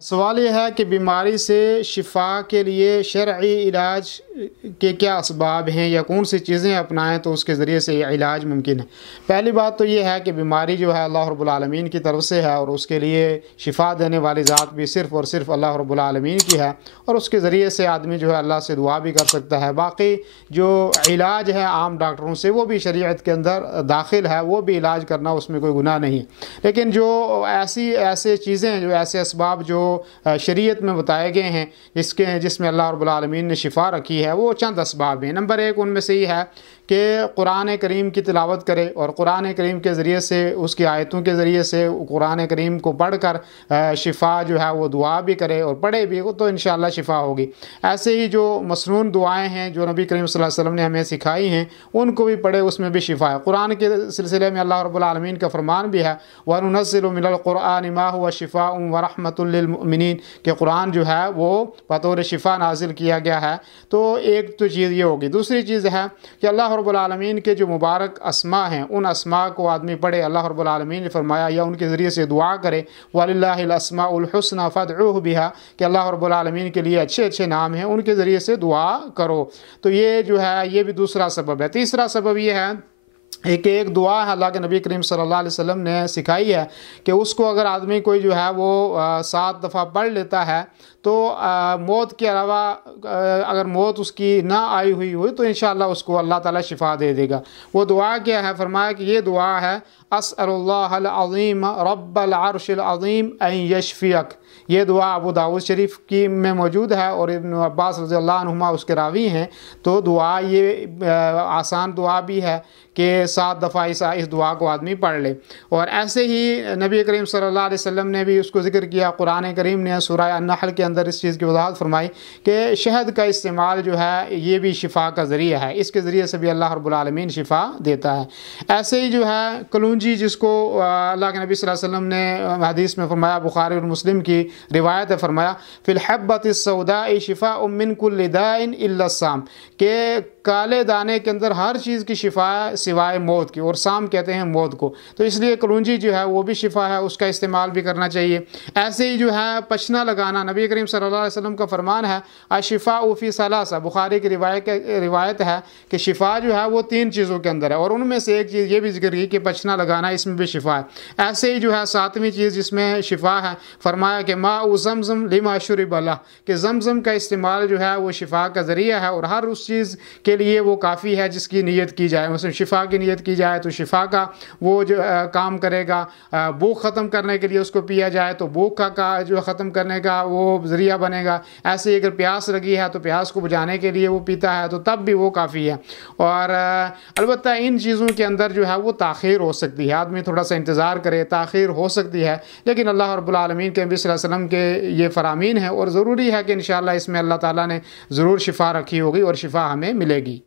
सवाल ये है कि बीमारी से शिफा के लिए शरई इलाज के क्या असबाब हैं या कौन सी चीज़ें अपनाएं तो उसके ज़रिए से ये इलाज मुमकिन है। पहली बात तो ये है कि बीमारी जो है अल्लाह रब्बुल आलमीन की तरफ से है और उसके लिए शिफा देने वाली ज़ात भी सिर्फ़ और सिर्फ अल्लाह रब्बुल आलमीन की है और उसके ज़रिए से आदमी जो है अल्लाह से दुआ भी कर सकता है। बाकी जो इलाज है आम डॉक्टरों से वो भी शरीयत के अंदर दाखिल है, वो भी इलाज करना उसमें कोई गुनाह नहीं है। लेकिन जो ऐसे चीज़ें जो ऐसे असबाब जो शरीयत में बताए गए हैं जिसमें अल्लाह रब्बुल आलमीन ने शिफा रखी है वो चंद असबाब हैं। नंबर एक उनमें से ये है कि कुरान करीम की तिलावत करे और कुरान करीम के ज़रिए से उसकी आयतों के ज़रिए से कुरान करीम को पढ़कर शिफा जो है वो दुआ भी करे और पढ़े भी तो इंशाअल्लाह शिफा होगी। ऐसे ही जो मसनून दुआएं हैं जो नबी करीम सल्लल्लाहु अलैहि वसल्लम ने हमें सिखाई हैं उनको भी पढ़े, उसमें भी शिफा है। कुरान के सिलसिले में अल्लाह रब्बुल आलमीन का फरमान भी है वनुनज़्ज़िलु मिनल क़ुरआनि मा हुवा शिफ़ाउन व रहमतुल लिल मुमिनीन कि कुरान जो है वो बतौर शिफा नाजिल किया गया है। तो एक तो चीज़ ये होगी। दूसरी चीज़ है कि अल्लाह रब्बुल आलमीन के जो मुबारक अस्मा हैं उन अस्मा को आदमी पढ़े। अल्लाह रब्बुल आलमीन ने फरमाया या उनके ज़रिए से दुआ करे वलिल्लाहिल अस्माउल हुस्ना फ़दऊहु बिहा कि अल्लाह रब्बुल आलमीन के लिए अच्छे अच्छे नाम हैं, उनके ज़रिए से दुआ करो। तो ये जो है ये भी दूसरा सबब है। तीसरा सबब ये है एक दुआ है अल्लाह के नबी करीम सल्लल्लाहु अलैहि वसल्लम ने सिखाई है कि उसको अगर आदमी कोई जो है वो 7 दफ़ा पढ़ लेता है तो मौत के अलावा अगर मौत उसकी ना आई हुई हो तो इंशाअल्लाह उसको अल्लाह ताला शिफा दे देगा। वो दुआ क्या है? फरमाया कि ये दुआ है अस्अलुल्लाहल अज़ीम रब्बल अर्शिल अज़ीम अन यशफियक। ये दुआ अबू दाऊद शरीफ की में मौजूद है और इब्न अब्बास रज़ियल्लाहु अन्हुमा उसके रावी हैं। तो दुआ ये आसान दुआ भी है कि 7 दफ़ा इस दुआ को आदमी पढ़ ले। और ऐसे ही नबी करीम सल्लल्लाहु अलैहि वसल्लम ने भी उसको ज़िक्र किया। कुरान करीम ने सूरह अन-नहल के अंदर इस चीज़ की वज़ाहत फरमाई कि शहद का इस्तेमाल जो है ये भी शिफा का ज़रिया है, इसके ज़रिए से भी अल्लाह रब्बुल आलमीन शिफा देता है। ऐसे ही जो है कलूंजी जिसको अल्लाह के नबी सल्लल्लाहु अलैहि वसल्लम ने हदीस में फरमाया, बुखारी और मुस्लिम की रिवायत है, फरमाया फिल हब्बतिस सौदाई शिफाउम मिन कुल्लि दाइन इल्ला साम के काले दाने के अंदर हर चीज़ की शिफा सिवाय मौत की, और साम कहते हैं मौत को। तो इसलिए कलूंजी जो है वो भी शिफा है, उसका इस्तेमाल भी करना चाहिए। ऐसे ही जो है पचना लगाना, नबी करीम सल्लल्लाहु अलैहि वसल्लम का फरमान है अशिफा उफ़ी सलासा, बुखारी की रिवायत है कि शिफा जो है वो 3 चीज़ों के अंदर है और उनमें से एक चीज़ ये भी जिक्र की कि पचना लगाना, इसमें भी शिफा है। ऐसे ही जो है 7वीं चीज़ जिसमें शिफा है, फरमाया कि माउ ज़मज़म लिमा शुरिब लह कि ज़मज़म का इस्तेमाल जो है वो शिफा का ज़रिया है और हर उस चीज़ के लिए वो काफ़ी है जिसकी नीयत की जाए। मतलब शिफा की नीयत की जाए तो शिफा का वो जो काम करेगा। भूख ख़त्म करने के लिए उसको पिया जाए तो भूख का जो ख़त्म करने का वो ज़रिया बनेगा। ऐसे ही अगर प्यास लगी है तो प्यास को बुझाने के लिए वो पीता है तो तब भी वो काफ़ी है। और अलबत्ता इन चीज़ों के अंदर जो है वो ताख़ीर हो सकती है, आदमी थोड़ा सा इंतज़ार करे, ताख़ीर हो सकती है, लेकिन अल्लाह रब्बुल आलमीन के नबी सल्लल्लाहु अलैहि वसल्लम के ये फ़रामीन है और ज़रूरी है कि इंशाअल्लाह इसमें अल्लाह ताला ने ज़रूर शिफा रखी होगी और शिफा हमें मिलेगी।